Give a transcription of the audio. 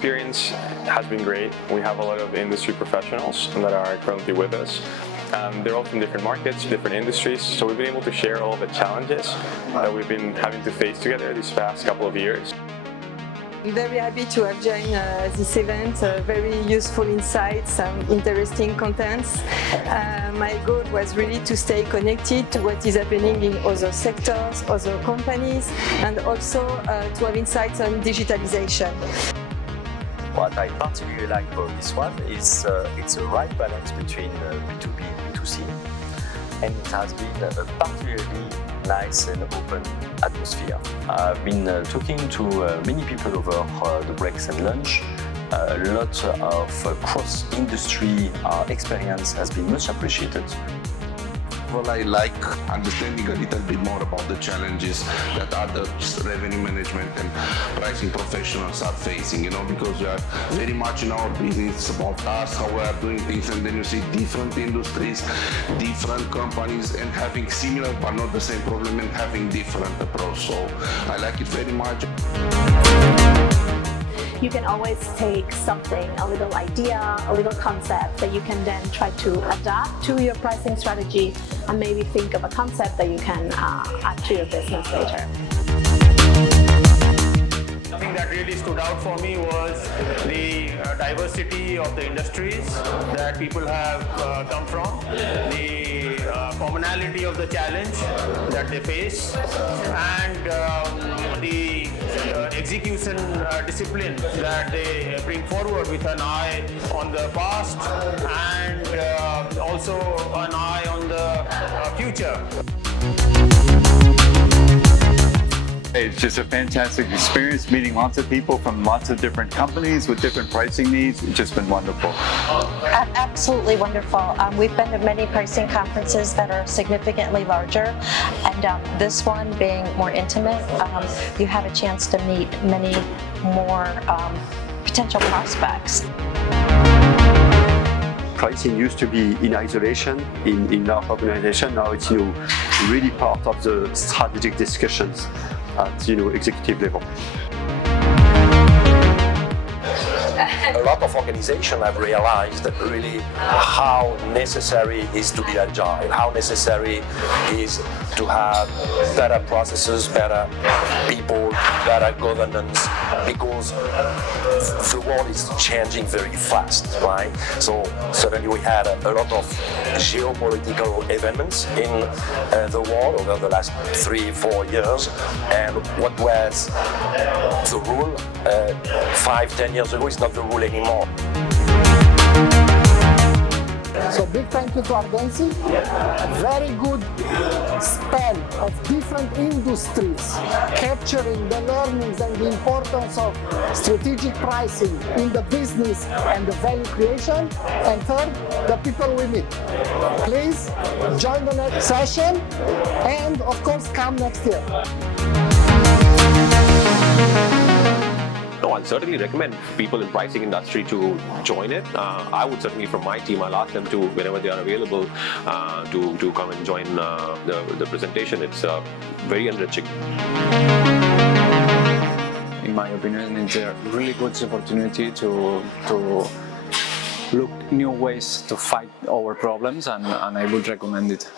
experience has been great. We have a lot of industry professionals that are currently with us. They're all from different markets, different industries, so we've been able to share all the challenges that we've been having to face together these past couple of years. I'm very happy to have joined this event, very useful insights, some interesting contents. My goal was really to stay connected to what is happening in other sectors, other companies, and also to have insights on digitalization. What I particularly like about this one is it's a right balance between B2B and B2C, and it has been a particularly nice and open atmosphere. I've been talking to many people over the breaks and lunch. A lot of cross-industry experience has been much appreciated. Well, I like understanding a little bit more about the challenges that other revenue management and pricing professionals are facing, because we are very much in our business about us, how we are doing things, and then you see different industries, different companies, and having similar but not the same problem and having different approach. So I like it very much. You can always take something, a little idea, a little concept that you can then try to adapt to your pricing strategy and maybe think of a concept that you can add to your business later. Something that really stood out for me was the diversity of the industries that people have come from, the commonality of the challenge that they face, and the execution discipline that they bring forward with an eye on the past and also an eye on the future. It's just a fantastic experience, meeting lots of people from lots of different companies with different pricing needs. It's just been wonderful. Absolutely wonderful. We've been to many pricing conferences that are significantly larger, and this one being more intimate, you have a chance to meet many more potential prospects. Pricing used to be in isolation in our organization. Now it's really part of the strategic discussions at executive level. A lot of organizations have realized really how necessary it is to be agile, how necessary it is to have better processes, better people, better governance, because the world is changing very fast, right? So suddenly we had a lot of geopolitical events in the world over the last 3-4 years, and what was the rule 5-10 years ago is not the rule anymore. So big thank you to Ardensi. Very good span of different industries, capturing the learnings and the importance of strategic pricing in the business and the value creation. And third, the people we meet. Please join the next session and of course come next year. No, I'd certainly recommend people in pricing industry to join it. I would certainly, from my team, I'll ask them to, whenever they are available, to come and join the presentation. It's very enriching. In my opinion, it's a really good opportunity to look new ways to fight our problems, and I would recommend it.